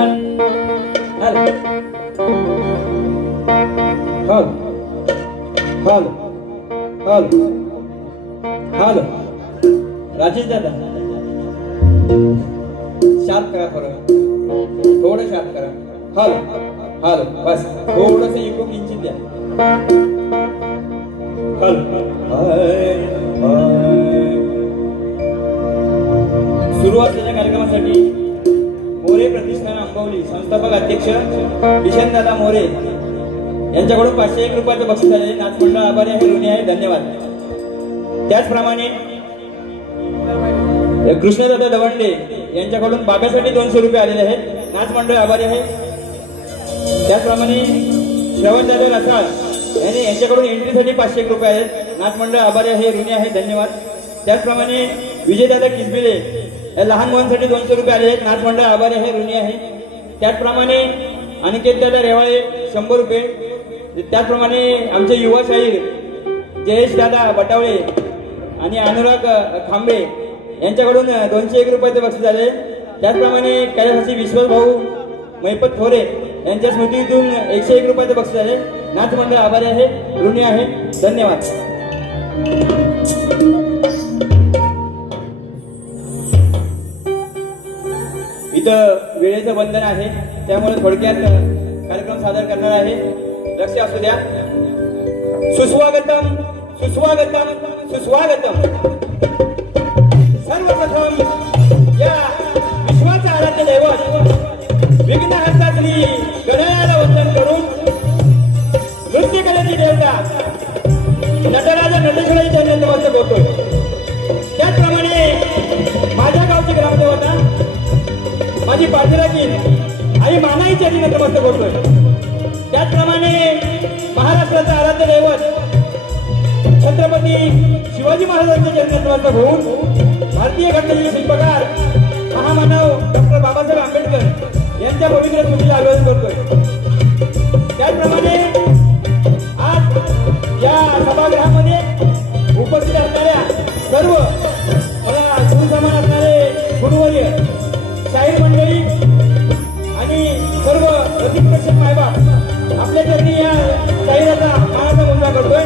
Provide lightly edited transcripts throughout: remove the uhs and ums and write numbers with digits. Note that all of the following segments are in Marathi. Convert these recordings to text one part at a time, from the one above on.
हॅलो राजेश दादा शार्प करा थोडं शार्प करा. हॅलो बस थोडस इको किंचित द्या. सुरू असलेल्या कार्यक्रमासाठी मोरे प्रतिष्ठान आंबवली संस्थापक अध्यक्ष किशनदादा मोरे यांच्याकडून 501 रुपयाचं बक्षीस आले. नाच मंडळ आभारी आहे, ऋणी आहे, धन्यवाद. त्याचप्रमाणे कृष्णदादा दवंडे यांच्याकडून बाब्यासाठी 200 रुपये आलेले आहेत. नाच मंडळ आभारी आहे. त्याचप्रमाणे श्रवणदादा रसाळ यांनी यांच्याकडून एंट्रीसाठी 501 रुपये आहेत. नाच मंडळ आभारी आहे, ऋणी आहे, धन्यवाद. त्याचप्रमाणे विजयदादा किसबिले या लहान मुलांसाठी 200 रुपये आले आहेत. नाच मंडळ आभारी आहे, ऋणी आहे. त्याचप्रमाणे अनिकेतदादा रेवाळे 100 रुपये. त्याचप्रमाणे आमचे युवा शाहीर जयेश दादा बटावळे आणि अनुराग खांबे यांच्याकडून 201 रुपयाचे बक्षीस झाले. त्याचप्रमाणे कैलासाची विश्वास भाऊ मैपत थोरे यांच्या स्मृतीतून 101 रुपयाचे बक्षीस झाले. नाच मंडळ आभारी आहे, ऋणी आहे, धन्यवाद. इथं वेळेचं बंधन आहे, त्यामुळे थोडक्यात कार्यक्रम सादर करणार आहे. लक्ष असू द्या. सुस्वागतम सुस्वागतम सुस्वागतम. सर्वप्रथम या विश्वाचा आराध्य दैवत विघ्नहर्ता श्री गणरायाला वंदन करून नृत्यकलेची देवता नटराजा नटेश्वराची चरणी नमस्कार करतोय. त्याचप्रमाणे माझ्या गावची ग्रामदेवता माझी पाठीराखी आई मानाई चरणी नमस्कार करतोय. त्याचप्रमाणे महाराष्ट्राचा आराध्य दैवत छत्रपती शिवाजी महाराजांच्या चरणी नमस्कार होऊन भारतीय घटनेचे शिल्पकार महामानव डॉक्टर बाबासाहेब आंबेडकर यांच्या पवित्र स्मृतीला अभिवादन करतोय. त्याचप्रमाणे आज या सभागृहामध्ये उपस्थित असणाऱ्या सर्व मला गुरुसमान असणारे गुरुवर्य शाहीर मंडळी आणि सर्व रसिक प्रेक्षक मायबाप आपल्या चरणी या शाहिराचा मानाचा मुद्दा करतोय.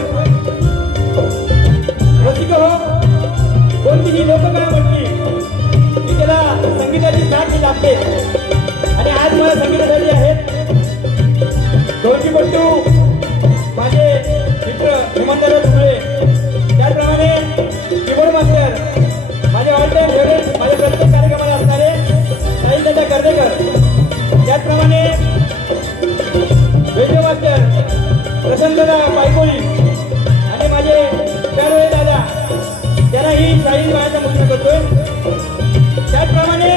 रसिक हो, कोणतीही लोककला म्हटली की त्याला संगीताची साथ लागते आणि आज मला संगीतासाठी आहेत ढोलकीपट्टू माझे मित्र हेमंतराव धुळे. त्याचप्रमाणे कीबोर्ड मास्टर माझे ऑल टाइम फेवरेट माझ्या प्रत्येक कार्यक्रमाला असणारे साहिलदादा कर्देकर. त्याचप्रमाणे रेडिओ मास्टर प्रसन्नदा पायकोळी आणि माझे प्यारे दादा त्यांनाही शाहीर मायाचा मुद्दा करतोय. त्याचप्रमाणे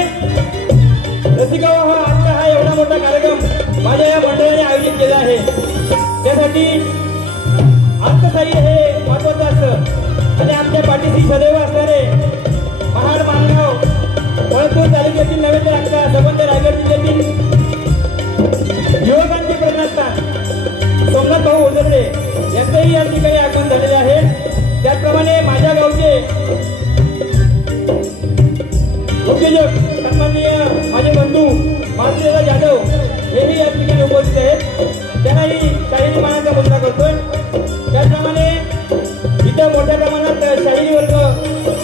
रसिका हो, आजचा हा एवढा मोठा कार्यक्रम माझ्या या मंडळाने आयोजित केला आहे. त्यासाठी अर्थसाह्य हे महत्वाचं असतं आणि आमच्या पाठीशी सदैव असणारे महाड मानगाव वळतूर तालुक्यातील नवे तर अक्का संबंध रायगड जिल्ह्यातील युवकांचे प्रेरणास्थान सोमनाथ भाऊ ओझरडे यांचंही या ठिकाणी आगमन झालेले आहे. त्याचप्रमाणे माझ्या गावचे उद्योजक सन्माननीय माझे बंधू मारुतीदादा जाधव हेही या ठिकाणी उपस्थित आहेत. त्यांनाही शाहिरी मानाचा मुद्दा करतोय. त्याचप्रमाणे इथं मोठ्या प्रमाणात शाहिरी वर्ग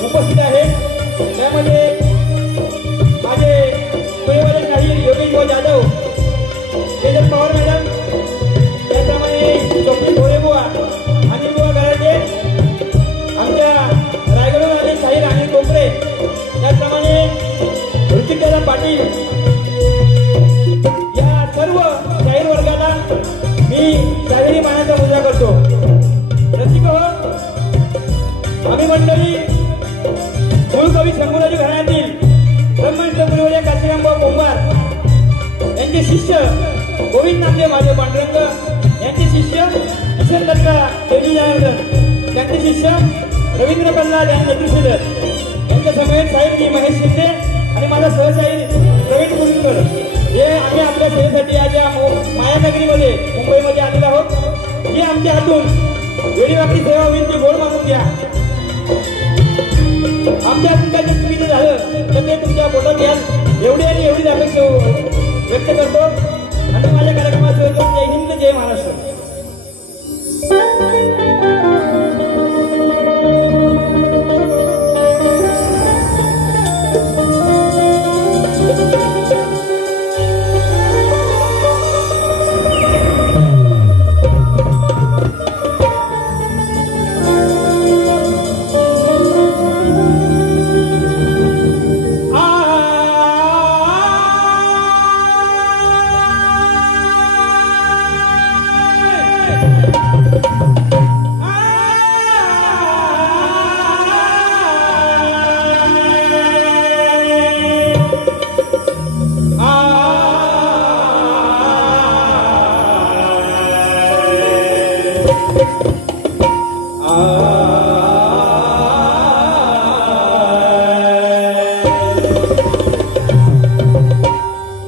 उपस्थित आहे. त्यामध्ये माझे पुणेवाले शाहीर योगेश जाधव, तेजस पवार मॅडम, त्याचप्रमाणे स्वप्नील भोरेबुवा, अनिल बुवा गराटे, आमच्या रायगडहून आले शाहीर अनिल कोपरे, त्याचप्रमाणे ऋतिकदादा पाटील, या सर्व शाहीर वर्गाला मी शाहिरी मानाचा मुद्दा करतो. रसिक हो, आम्ही मंडळी मूळकवी शंभूराजी घराण्यातील ब्रह्मंत गुरुवर्य काशीरामभाऊ कुंभार यांचे शिष्य गोविंद नामदेव महादेव पांडुरंग, यांचे शिष्य किशन दत्ता देवी जनार्दन, त्यांचे शिष्य रवींद्र प्रल्हाद यांनी नेतृत्व यांच्या समेत शाहीर महेश शिंदे आणि माझा सहशाहीर प्रवीण कुरुंकर हे आम्ही आपल्या सेवेसाठी आज या मायानगरीमध्ये मुंबईमध्ये आलेलो आहोत. ही आमच्या हातून वेळीवाकडी सेवा होईल ती गोड मानून घ्या. आमच्या हातून काही चुकीचं झालं तर ते तुमच्या पोटात घ्याल एवढी आणि एवढीच अपेक्षा व्यक्त करतो आणि माझ्या कार्यक्रमात सुरू करतो. जय हिंद, जय महाराष्ट्र.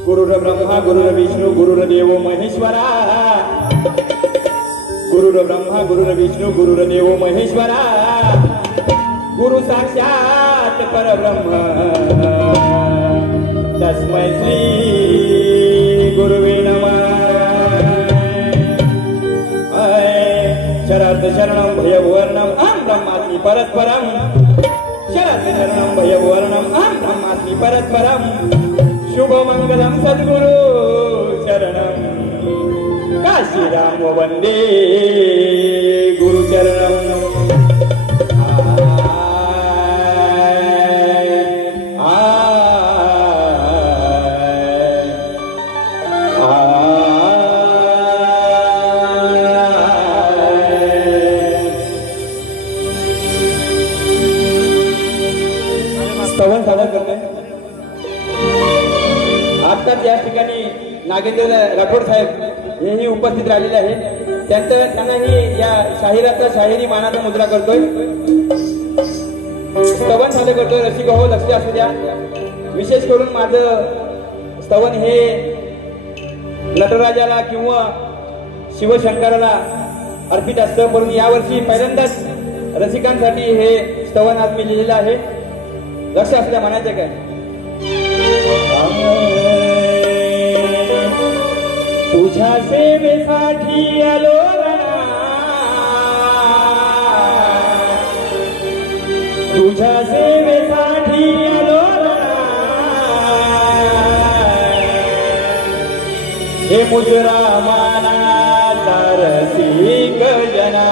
गुरुर्ब्रह्मा गुरुर्विष्णू गुरुर्देव महेश्वरा. गुरुर्ब्रह्मा गुरुर्विष्णू गुरुर्देव महेश्वरा. गुरु साक्षात परब्रह्म तस्मै श्री गुरुवे नमः. शरद शरणं भयवर्णं अहं ब्रह्मास्मि परस्परं. शरद शरणं भयवर्णं अहं ब्रह्मास्मि परस्परं. शुभमंगलम सद्गुरु चरणम काशीराम वंदे गुरुचरणम. स्तवन सादर करते आत्ताच या ठिकाणी नागेंद्र राठोड साहेब हेही उपस्थित राहिलेले आहेत. त्यांनाही या शाहिराचा शाहिरी मानाचा मुद्रा करतोय. स्तवन सादर करतोय. रसिक हो, लक्ष असू द्या. विशेष करून माझं स्तवन हे नटराजाला किंवा शिवशंकराला अर्पित असतं, परंतु यावर्षी पहिल्यांदाच रसिकांसाठी हे स्तवन आज मी लिहिलेलं आहे. लक्ष असू द्या. म्हणायचं काय, तुझ्या सेवेसाठी आलो रणा, तुझ्या सेवेसाठी आलो रणा. हे मुजरा मानाचा रसिक जना,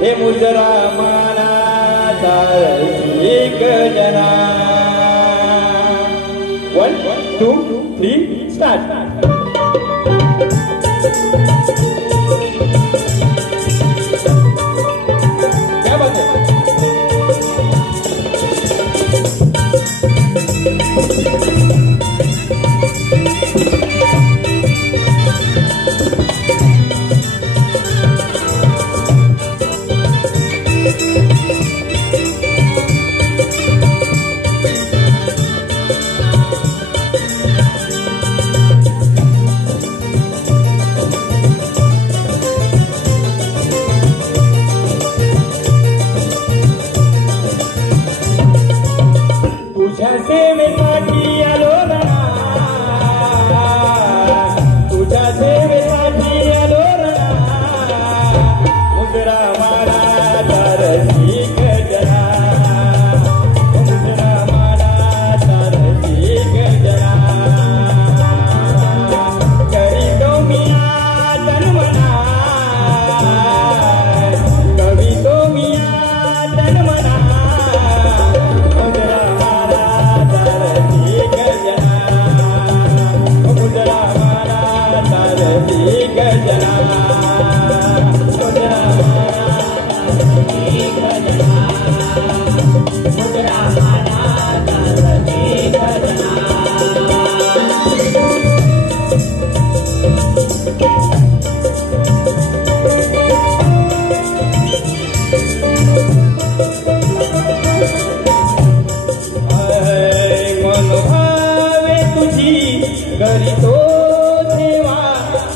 हे मुजरा मानाचा रसिक जना. 1 2 3 स्टार्ट. क्या बात है. तुझ्या सेवेसाठी आलो रणा, तुझ्या सेवेसाठी आलो रणा. मुजरा मानाचा रसिक जना, मुजरा मानाचा रसिक जना. करीतो मी तन्मना, कवितो मी तन्मना. करीतो सेवा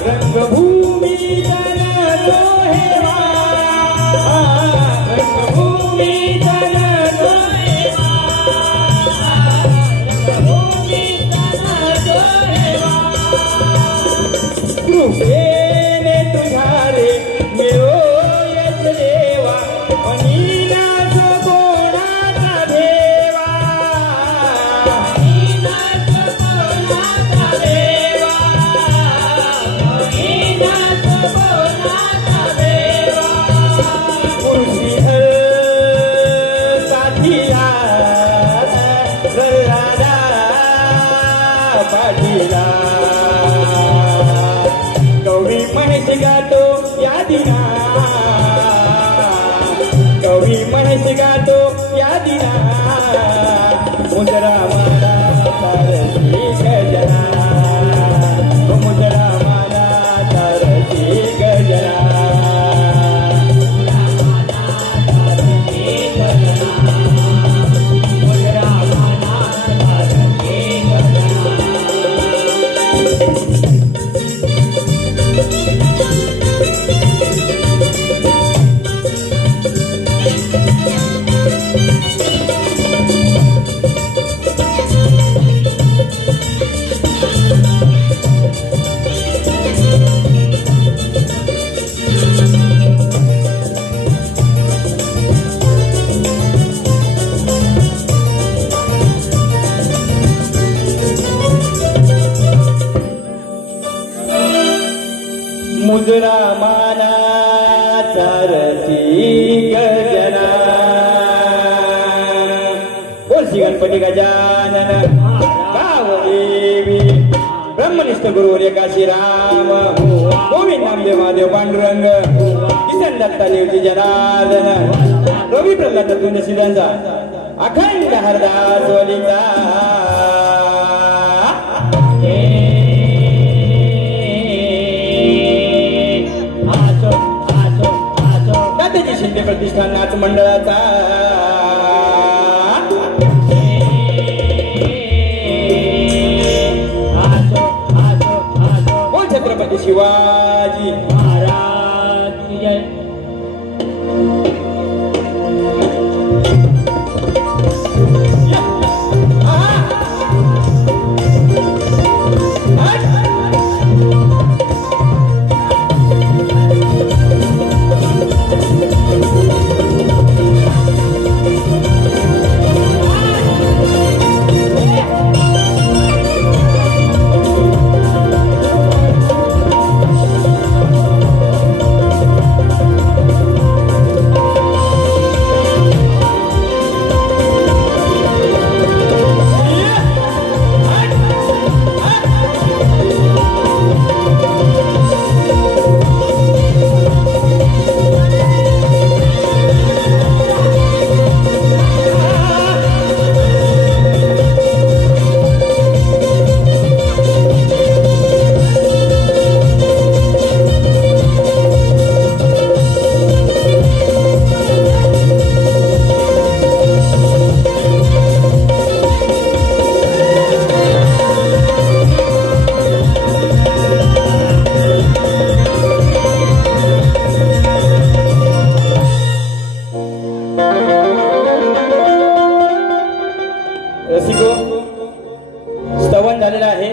रंगभूमी जनतो हेवा, रंगभूमी जनतो हेवा, रंगभूमी जनतो पाठीला कवी म्हणस गातो या दिना कवी म्हणस गातो या दिना मुजरा माला तारसी गजना मुजरा माला तारसी गजना मुजरा माना तारसी गजना बोल श्री गणपती गजानन गावदेवी ब्रह्मनिष्ठ गुरु रेखा श्रीराम गोविंद नामदेव महादेव पांडुरंग किसन दत्ता देवजी जनार्दन रवी प्रल्हाद तुळशीदांचा अखंड हरदास वलिता शिंदे प्रतिष्ठान नाच मंडळाचा हो छत्रपती शिवाजी महाराज जय स्तवन झालेलं आहे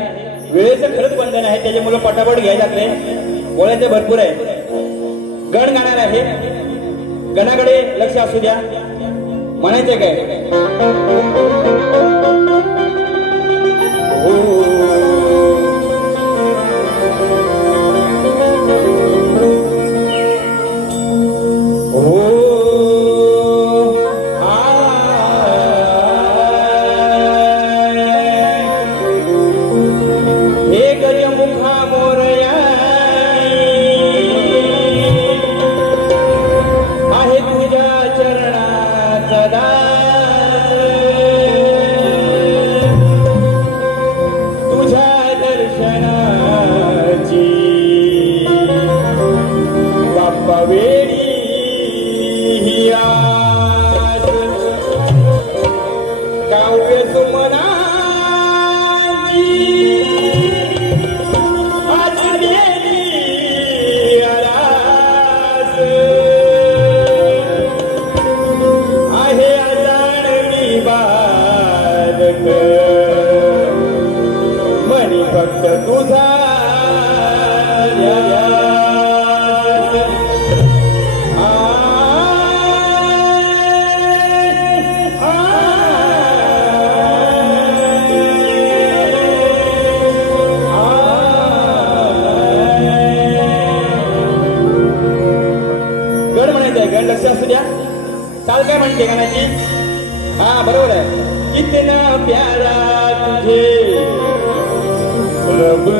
वेळेचं खरंच बंधन आहे त्याच्यामुळे पटापट घ्यायला लागले बोलायचे भरपूर आहे गण गाणार आहे गणाकडे लक्ष असू द्या म्हणायचं काय हा बरोबर आहे कितना प्यारा तुझे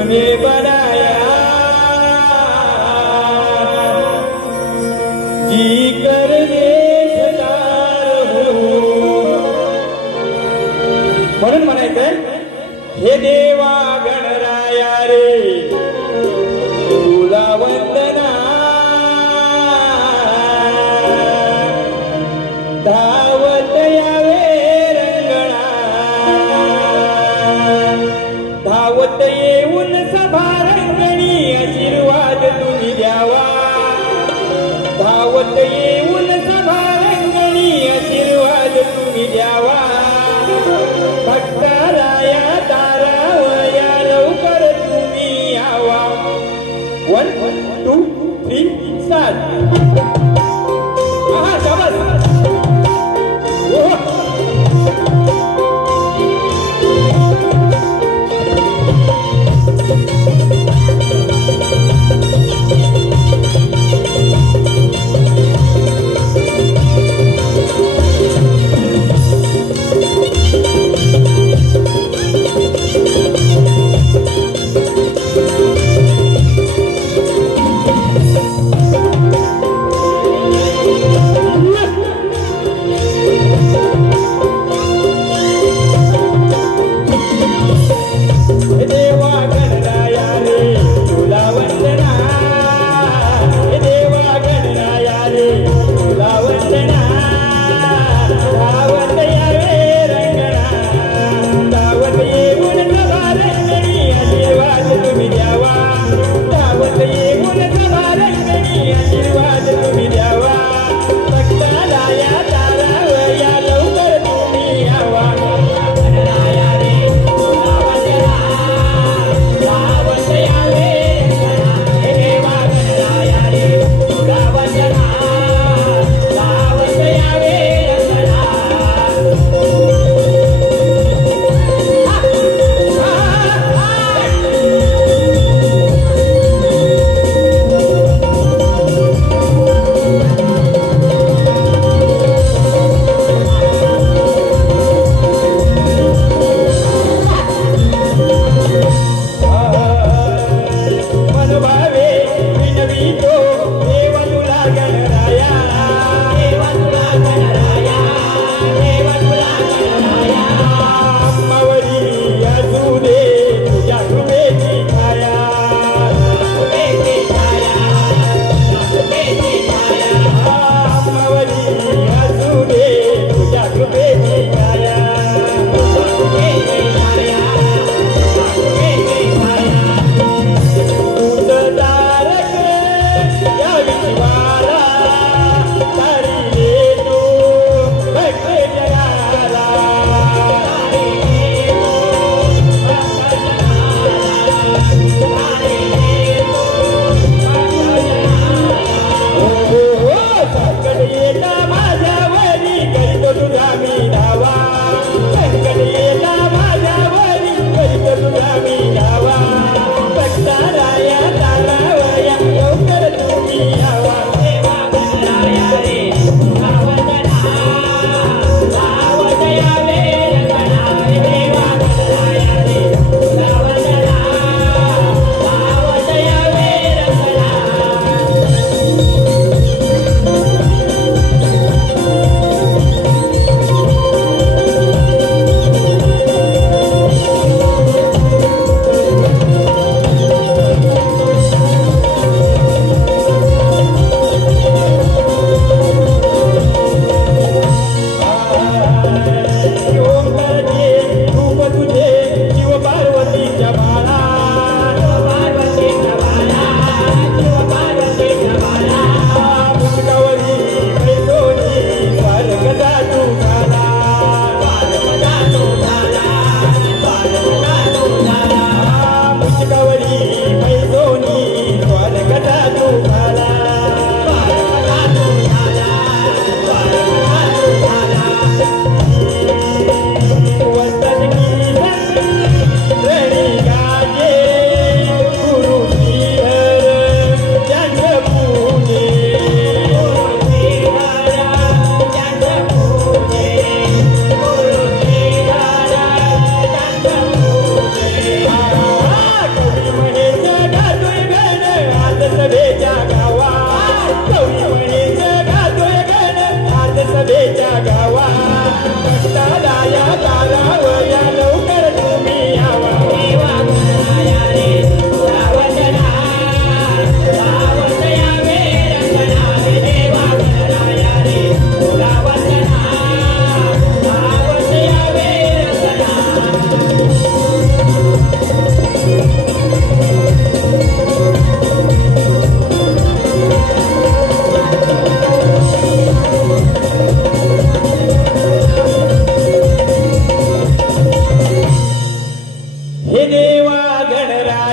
ने बनाया जी कर देशदार हो. म्हणून म्हणायचंय हे देवा गणराया रे तुला वंदना धावत यावे रंगणा धावत येऊन सभा रंगणी आशीर्वाद तुम्ही द्यावा धावत येऊन सभा रंगणी आशीर्वाद तुम्ही द्यावा भक्ताराया दारावया लवकर तुम्ही यावा. 1 2 3 स्टार्ट. आहा शाबास.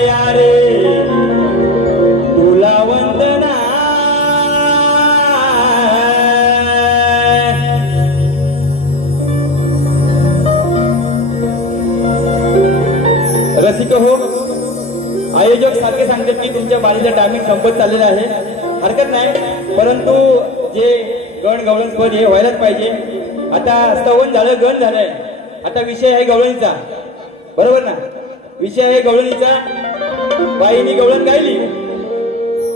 या रे तुला वंदना रसिक हो आयोजक सारखे सांगतात की तुमच्या बारीचा टायमिंग संपत चाललेला आहे हरकत नाही परंतु जे गण गवळण स्पर्ध हे व्हायलाच पाहिजे आता स्तवन झालं गण झालंय आता विषय आहे गवळणीचा बरोबर ना विषय आहे गवळणीचा बाईनी गवळण गायली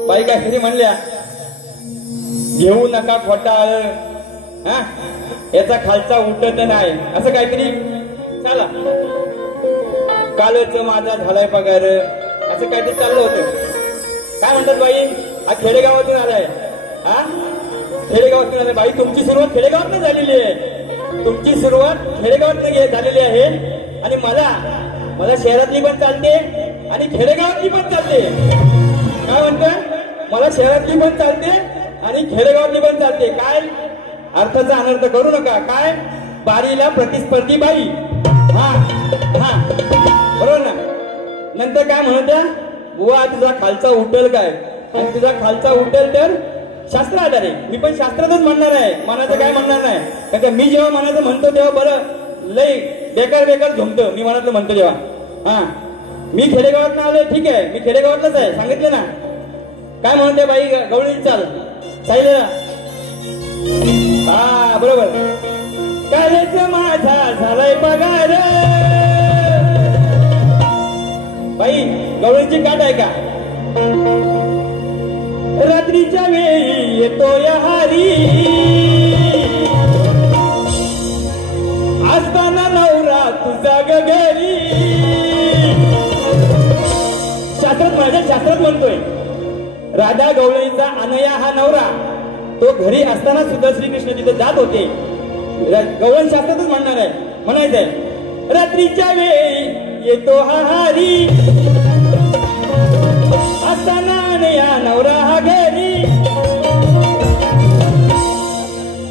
बाई काहीतरी म्हणल्या घेऊ नका खोटाळ हा याचा खालचा उठत नाही असं काहीतरी चला कालच माझा झालाय पगार असं काहीतरी चाललं होतं काय म्हणतात बाई हा खेडेगावातून आलाय हा खेडेगावातून आलाय बाई तुमची सुरुवात खेडेगावातून झालेली आहे तुमची सुरुवात खेडेगावातून झालेली आहे आणि मला शहरातली पण चालते आणि खेडेगावातली पण चालते काय म्हणतं मला शहरातली पण चालते आणि खेडेगावातली पण चालते काय अर्थाचा अनर्थ करू नका काय बारीला प्रतिस्पर्धी बाई हा हा बरोबर ना नंतर काय म्हणत्या बुवा तुझा खालचा उठल काय आणि तुझा खालचा उठल तर शास्त्र आधारे मी पण शास्त्रातच म्हणणार आहे मनाचं काय म्हणणार नाही कारण का मी जेव्हा मनाचं म्हणतो तेव्हा बरं लय बेकार झुमतं मी मनातलं म्हणतो जेव्हा हा मी खेडेगावात आलोय ठीक आहे मी खेडेगावातलंच आहे सांगितलं ना काय म्हणते बाई गवळी चाल चालेल हा बरोबर कालच माझा झालाय पगार बाई गवळीची काट आहे का रात्रीच्या वेळी येतो या हारी असताना नवरा तुझा घरी शास्त्रात म्हणतोय राधा गवळीचा अनया हा नवरा तो घरी असताना सुद्धा श्रीकृष्ण तिथे जात होते गवळण शास्त्रातच म्हणणार आहे म्हणायचंय रात्रीच्या वेळी येतो हा हारी असताना अनया नवरा हा घरी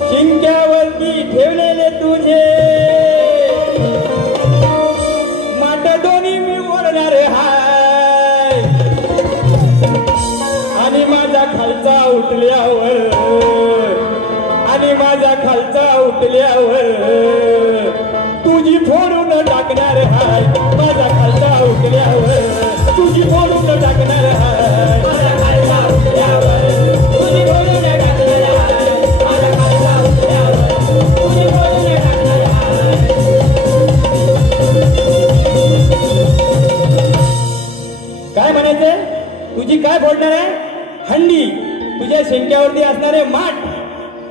शिंक्यावरती ठेवलेले तुझे माट दोन्ही मी ओढणार हाय आणि माझ्या खालचा उठल्यावर तुझी फोडून टाकणार हाय माझा खालचा उठल्यावर तुझी फोडून टाकणार हाय माझा खालचा उठल्यावर तुझी फोडून टाकणार हाय माझा खालचा उठल्यावर तुझी फोडून टाकणार हाय काय म्हणायचंय तुझी काय फोडणार आहे हंडी तुझ्या शेंक्यावरती असणारे माठ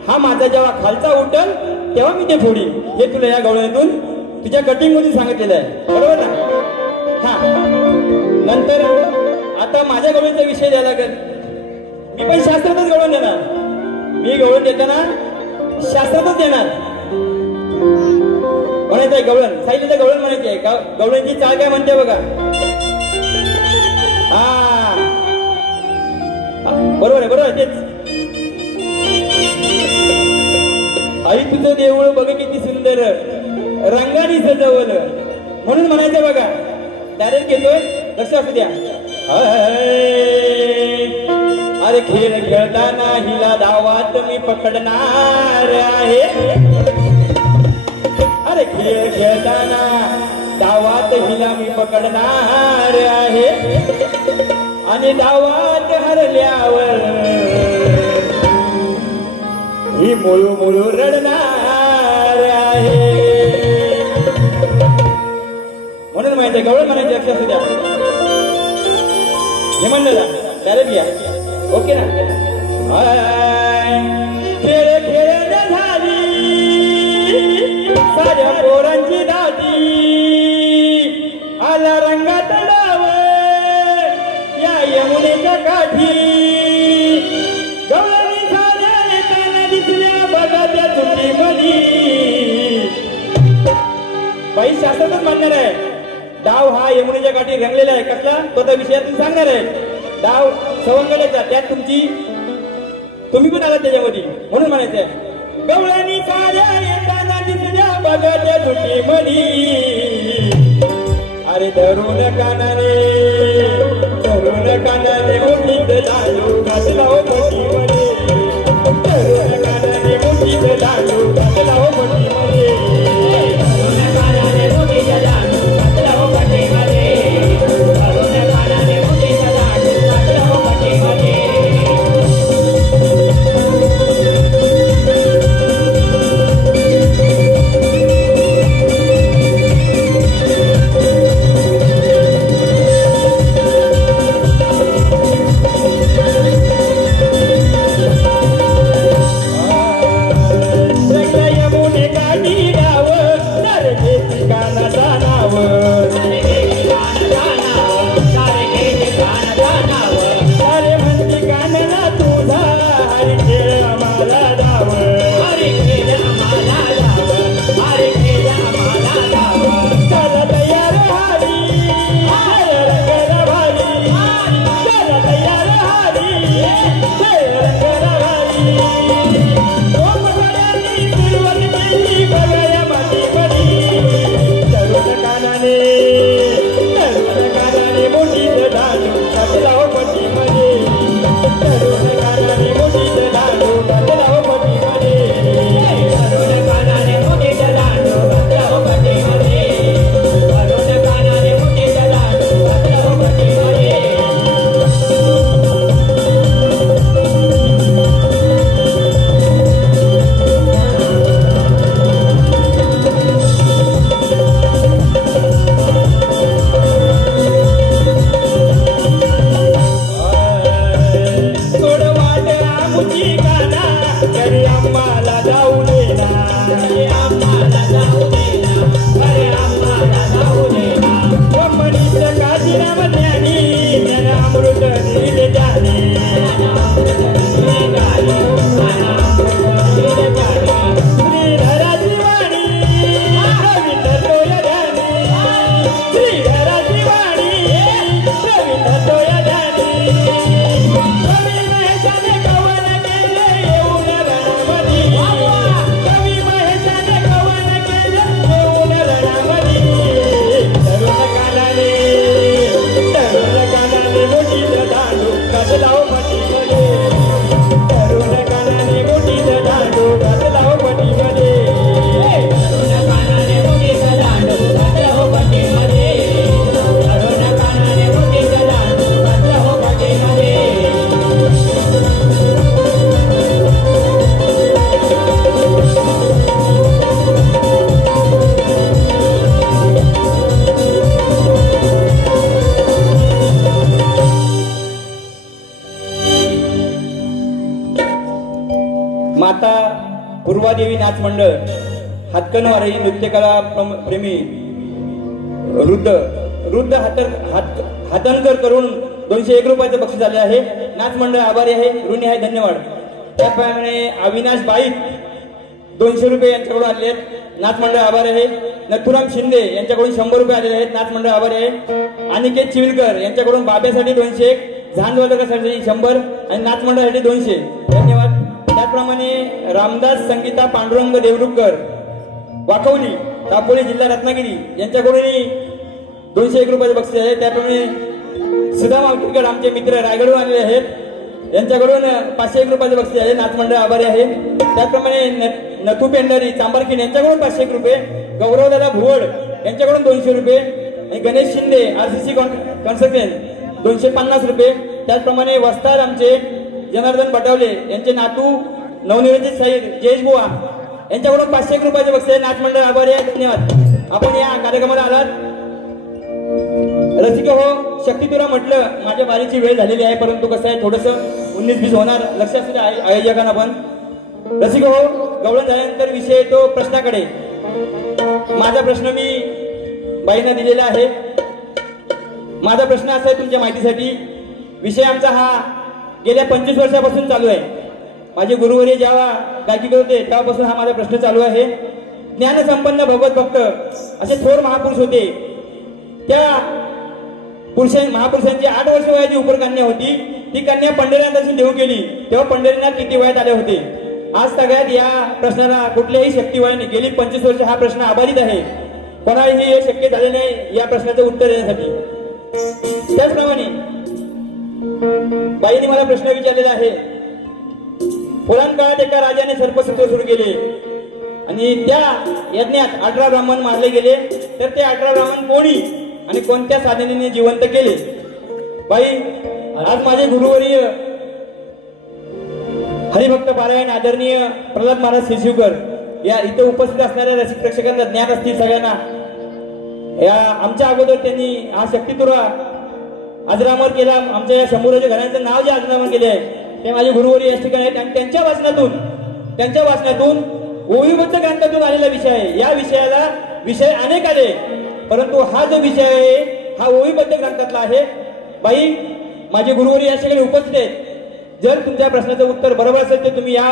हा माझा जेव्हा खालचा उठल तेव्हा मी ते फोडीन हे तुला या गवळणीतून तुझ्या कटिंग मधून सांगितलेलं आहे बरोबर ना हा नंतर आता माझ्या गवळणीचा विषय द्यायला लागेल मी पण शास्त्रातच गवळण देणार मी गवळण देताना शास्त्रातच देणार म्हणायचंय गवळण सांगितलं गवळण म्हणायचंय गवळणीची चाल काय म्हणते बघा हा बरोबर आहे तेच आई तुझं देऊळ बघ किती सुंदर रंगाने सजवलं म्हणून म्हणायचं बघा डायरेक्ट घेतोय लक्ष असू द्या अरे खेळ खेळताना हिला डावात मी पकडणार आहे अरे खेळ खेळताना डावात हिला मी पकडणार आहे आणि डावात हरल्यावर ही मुळू मुळू रडणार आहे म्हणून माहिती गवळण म्हणायचे लक्ष असू द्या हे म्हणलं डायरेक्ट घ्या ओके ना खेळ खेळ झाली साऱ्या पोरांची दाटी आला रंगात डाव या यमुनेच्या काठी गवळणी साऱ्या येताना दिसल्या बघा त्या चुकीमध्ये बाई शास्त्रातच म्हणणार आहे डाव हा यमुनेच्या काठी रंगलेला आहे कसला तो त्या विषयातून सांगणार आहे डाव सवंगल्याचा त्यात तुम्ही पण आलात त्याच्यामध्ये म्हणून म्हणायचंय गवळणी साऱ्या येताना दिसल्या बघा त्या चुकीमध्ये अरे धरून कानाने मुठीत लाडू घातला हो मुठीमध्ये धरून कानाने मुठीत लाडू घातला हो मुठीमध्ये धरून कानाने मुठीत लाडू घातला हो मुठीमध्ये धरून कानाने मुठीत लाडू घातला हो मुठीमध्ये माता पूर्वादेवी नाच मंडळ हातकणवारी नृत्यकला प्रेमी रुद्ध हातणकर करून 201 रुपयाचं बक्षीस आले आहे. नाच मंडळ आभारी आहे, ऋणी आहे, धन्यवाद. त्याप्रमाणे अविनाश बाईक 200 रुपये यांच्याकडून आलेले आहेत, नाच मंडळ आभारी आहे. नथुराम शिंदे यांच्याकडून 100 रुपये आलेले आहेत, नाच मंडळ आभारी आहे. अनिकेत चिविलकर यांच्याकडून बाब्यासाठी 201, झांजवादकासाठी 100 आणि नाच मंडळासाठी 200, धन्यवाद. त्याचप्रमाणे रामदास संगीता पांडुरंग देवरुखकर वाकवली दापोली जिल्हा रत्नागिरी यांच्याकडून 201 रुपयाचे बक्षीस आहे. त्याप्रमाणे सुधा मावकीकर आमचे मित्र रायगडहून आलेले आहेत, यांच्याकडून 501 रुपयाचे बक्षीस आहे, नाच मंडळ आभारी आहे. त्याचप्रमाणे नथू पेंढारी चांबारकीन यांच्याकडून 501 रुपये, गौरवदादा भुवड यांच्याकडून 200 रुपये आणि गणेश शिंदे RCC कन्स्ट्रक्शन 250 रुपये. त्याचप्रमाणे वस्ताद आमचे जनार्दन बटावले यांचे नातू नवनिर्मित साईर जयेश बुवा यांच्याकडून 501 रुपयाचे बक्षीस, नाच मंडळ आभारी आहे, धन्यवाद. आपण या कार्यक्रमाला आलात. रसिक हो, शक्ती तुला म्हटलं माझ्या बारीची वेळ झालेली आहे, परंतु कसं आहे थोडस 19-20 होणार, लक्षात असू द्या आयोजकांना पण. रसिक हो, गवळण झाल्यानंतर विषय येतो प्रश्नाकडे. माझा प्रश्न मी बाईंना दिलेला आहे. माझा प्रश्न असा आहे तुमच्या माहितीसाठी. विषय आमचा हा गेल्या 25 वर्षापासून चालू आहे. माझे गुरुवर्य जेव्हा गायकी करत होते तेव्हापासून हा माझा प्रश्न चालू आहे. ज्ञानसंपन्न भगवत भक्त असे थोर महापुरुष होते. त्या महापुरुषांची 8 वर्ष वयाची उपरकन्या होती. ती कन्या पंढरीनाथाची देऊ केली तेव्हा पंढरीनाथ किती वयात आले होते. आज सगळ्यात या प्रश्नाला कुठल्याही शक्ती वयाने गेली 25 वर्ष हा प्रश्न आभारित आहे. कोणालाही हे शक्य झाले नाही या प्रश्नाचं उत्तर देण्यासाठी। त्याचप्रमाणे बाईंनी मला प्रश्न विचारलेला आहे, पुराण काळात एका राजाने सर्पसत्र सुरू केले आणि त्या यज्ञात 18 ब्राह्मण मारले गेले, तर ते 18 ब्राह्मण कोणी आणि कोणत्या साधनेने जिवंत केले? बाई, आज माझे गुरुवर्य हरिभक्त पारायण आदरणीय प्रल्हाद महाराज शिशिवकर या इथे उपस्थित असणाऱ्या रसिक प्रेक्षकांना ज्ञात असतील सगळ्यांना, या आमच्या अगोदर त्यांनी हा शक्तितुरा अजरामर केला। आमच्या या शंभूराज घराण्याचं नाव जे अजरामर केले आहे ते माझे गुरुवर्य या ठिकाणी आहेत आणि त्यांच्या वाचनातून ओवीबद्ध ग्रंथातून आलेला विषय आहे। या विषयाला विषय अनेक आले, परंतु हा जो विषय आहे हा ओवीबद्ध ग्रंथातला आहे। बाई, माझे गुरुवर्य या ठिकाणी उपस्थित आहेत। जर तुमच्या प्रश्नाचं उत्तर बरोबर असेल तर तुम्ही या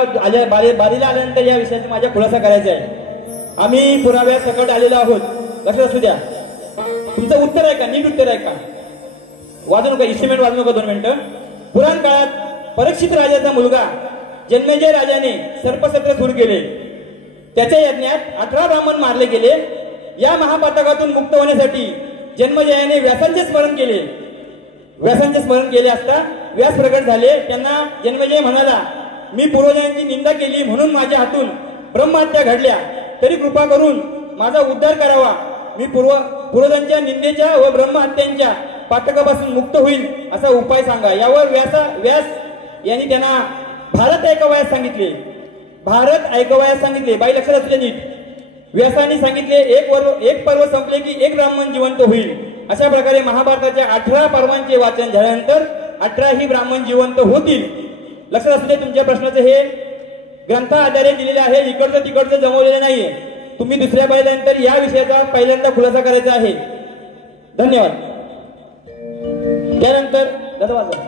बारीला आल्यानंतर या विषयाचा माझ्या खुलासा करायचा आहे। आम्ही पुराव्या सकट आलेलो आहोत, लक्षात असू द्या। तुमचं उत्तर आहे का? नीट उत्तर आहे का? वाजू नका, इन्स्ट्रुमेंट वाजू नका, 2 मिनिटं। पुराण काळात परीक्षित राजाचा मुलगा जन्मेजय राजाने सर्पसत्र सुरू केले, त्याच्या यज्ञात 18 ब्राह्मण मारले गेले। या महापातकातून मुक्त होण्यासाठी जन्मेजयाने व्यासांचे स्मरण केले असता व्यास प्रकट झाले। त्यांना जन्मेजय म्हणाला, मी पूर्वजांची निंदा केली म्हणून माझ्या हातून ब्रह्महत्या घडल्या, तरी कृपा करून माझा उद्धार करावा। मी पूर्वजांच्या निंदेच्या व ब्रह्महत्यांच्या पातकापासून मुक्त होईल असा उपाय सांगा। यावर व्यास यांनी त्यांना भारत ऐकवायला सांगितले। बाई, लक्षात असू द्या नीट। व्यासांनी सांगितले, एक पर्व संपले की एक ब्राह्मण जिवंत होईल। अशा प्रकारे महाभारताच्या 18 पर्वांचे वाचन झाल्यानंतर 18ही ब्राह्मण जिवंत होतील। लक्षात असू दे, तुमच्या प्रश्नाचं हे ग्रंथा आधारे दिलेले आहे, इकडचं तिकडचं जमवलेलं नाहीये। तुम्ही दुसऱ्या पाहिल्यानंतर या विषयाचा पहिल्यांदा खुलासा करायचा आहे। धन्यवाद। त्यानंतर दादा वाचा।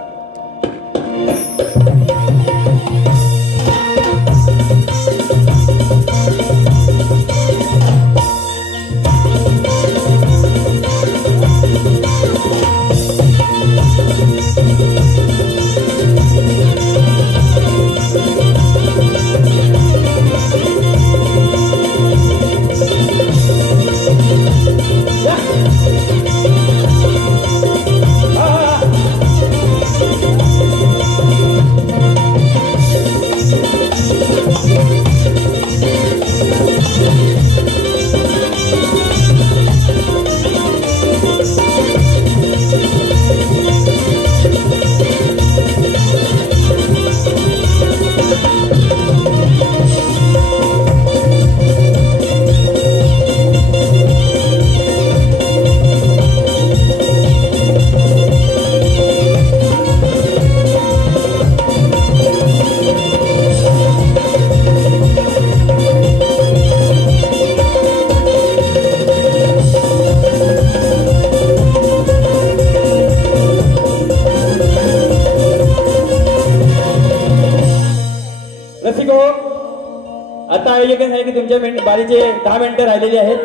तुमच्या बारीचे 10 मिनिटं राहिलेले आहेत,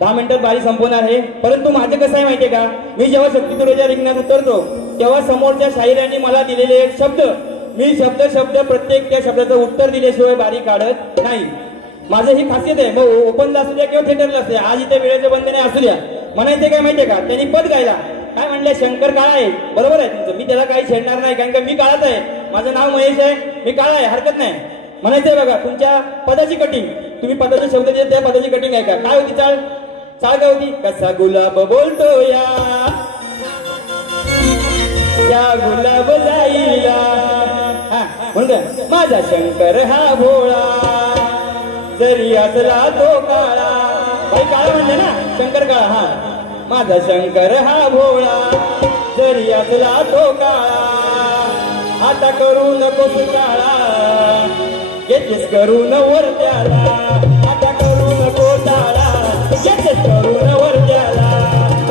10 मिनिटात बारी संपवणार आहे। परंतु माझं कसं आहे माहितीये का, मी जेव्हा शक्तितुरेच्या रिंगणात उतरतो तेव्हा समोरच्या शाहिरांनी मला दिलेले शब्द, मी शब्द प्रत्येक त्या शब्दाचं उत्तर दिल्याशिवाय बारी काढत नाही। माझं ही खासियत आहे। मग ओपनला असू द्या किंवा थिएटरला असू द्या, आज इथे वेळेचे बंधने असू द्या। म्हणायचे काय माहितीये का, त्यांनी पद गायला काय म्हणले, शंकर काळा आहे, बरोबर आहे तुमचं, मी त्याला काही छेडणार नाही, कारण का मी काळाच आहे, माझं नाव महेश आहे, मी काळा आहे, हरकत नाही। म्हणायचंय बघा, तुमच्या पदाची कटिंग, तुम्ही पदाचे शब्द दिले त्या पदाची कटिंग आहे का, काय होती चाल काय होती, कसा गुलाब बोलतो या त्या गुलाब जाईला, म्हणतो माझा शंकर हा भोळा जरी असला तो काळा। बाई काळा म्हणले ना, शंकर काळा, हा माझा शंकर हा भोळा जरी असला तो काळा, आता करू नकोस काळा येतेच करून वर त्याला, आता करू नको टाळा येतेच करून वर त्याला,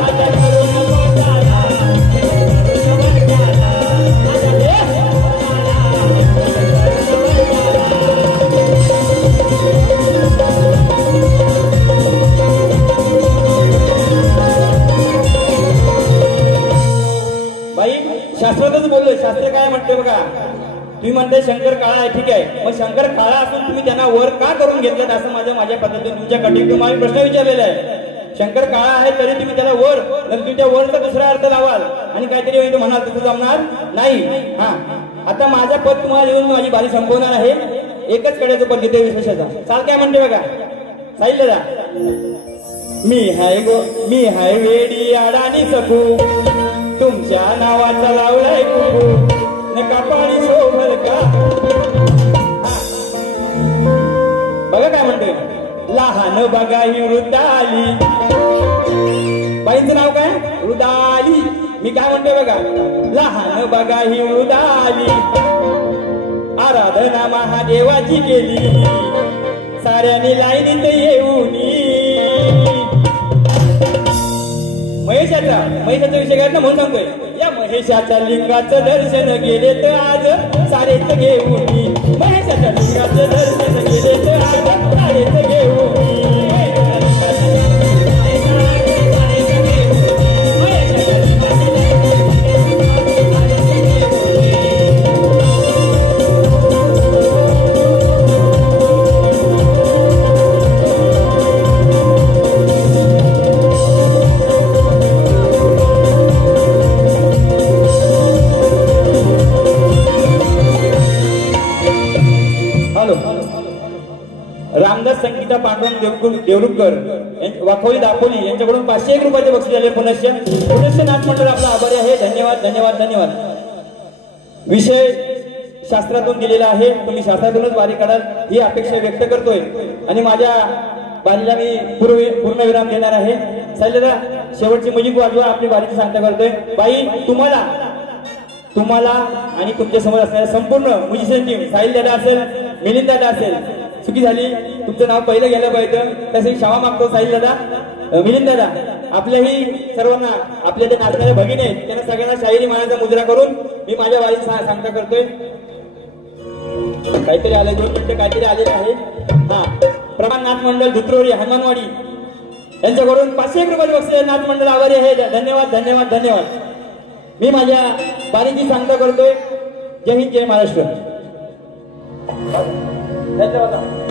आता करू नको टाळा येतेच करून वर त्याला, बाई शास्त्रातच बोललोय, शास्त्र काय म्हणते बघा, तुम्ही म्हणताय शंकर काळा आहे, ठीक आहे, मग शंकर काळा असून तुम्ही त्यांना वर का करून घेतलं असं माझ्या पद्धतीने तुमच्या कटिंग तुम्हाला प्रश्न विचारलेला आहे। शंकर काळा आहे तरी तुम्ही त्याला वर तुम्ही त्या वरचा दुसरा अर्थ लावाल आणि काहीतरी म्हणाल तसं जमणार नाही. हा आता माझा पद तुम्हाला लिहून माझी बारी संपवणार आहे. एकच कड्याचं पद घेते विशेषाचा. चाल काय म्हणते बघा सांगितलं जा. मी हाय वेडी अडाणी सकू तुमच्या नावाचा लावलाय कुकू नका पाणी शोभल का. बघा काय म्हणते. लहान बघा ही वृद्धाली. बाईंचं नाव काय वृद्धाली. मी काय म्हणते बघा. लहान बघा ही वृद्धाली आराधना महादेवाची केली साऱ्याने लाईनीत येऊनी. महेशाचा विषय काय म्हणून सांगतोय. या महेशाच्या लिंगाचं दर्शन गेले तर आज सारेच घेऊनी. महेशाच्या लिंगाचं दर्शन गेले तर आज सारेच घेऊनी. रामदास संगीता पांडुरंग देवरुखकर वाखोली दापोली यांच्याकडून 501 रुपयाचे बक्षीस झाले. पुनश्च नाथ मंडळ आपला आभारी आहे. धन्यवाद धन्यवाद धन्यवाद. विषय शास्त्रातून दिलेला आहे. तुम्ही शास्त्रातूनच बारी काढाल ही अपेक्षा व्यक्त करतोय आणि माझ्या बारीला मी पूर्ण विराम देणार आहे. साहिलदा शेवटची म्युझिक वाजवा. आपली बारीची सांगता करतोय. बाई तुम्हाला आणि तुमच्या समोर असणाऱ्या संपूर्ण म्युझिशियन टीम साहिल दादा असेल मिलिंद दादा असेल चुकी झाली तुमचं नाव पहिलं गेलं पाहिजे तसे क्षमा मागतो. साहिल दादा मिलिंद दादा आपल्याही सर्वांना आपल्या जे नाचणारे भगिनी आहेत त्यांना सगळ्यांना शाहिरी मानाचा मुद्रा करून मी माझ्या बारीची सांगता करतोय. काहीतरी आलं 2 मिनिटं काहीतरी आलेलं आहे. हा प्रमाण नाथ मंडळ धुत्रोरी हनुमानवाडी यांच्याकडून 501 रुपये बक्षीस नाथ मंडळ आभारी आहे. धन्यवाद धन्यवाद धन्यवाद. मी माझ्या बारीची सांगता करतोय. जय हिंद जय महाराष्ट्र. धन्यवाद.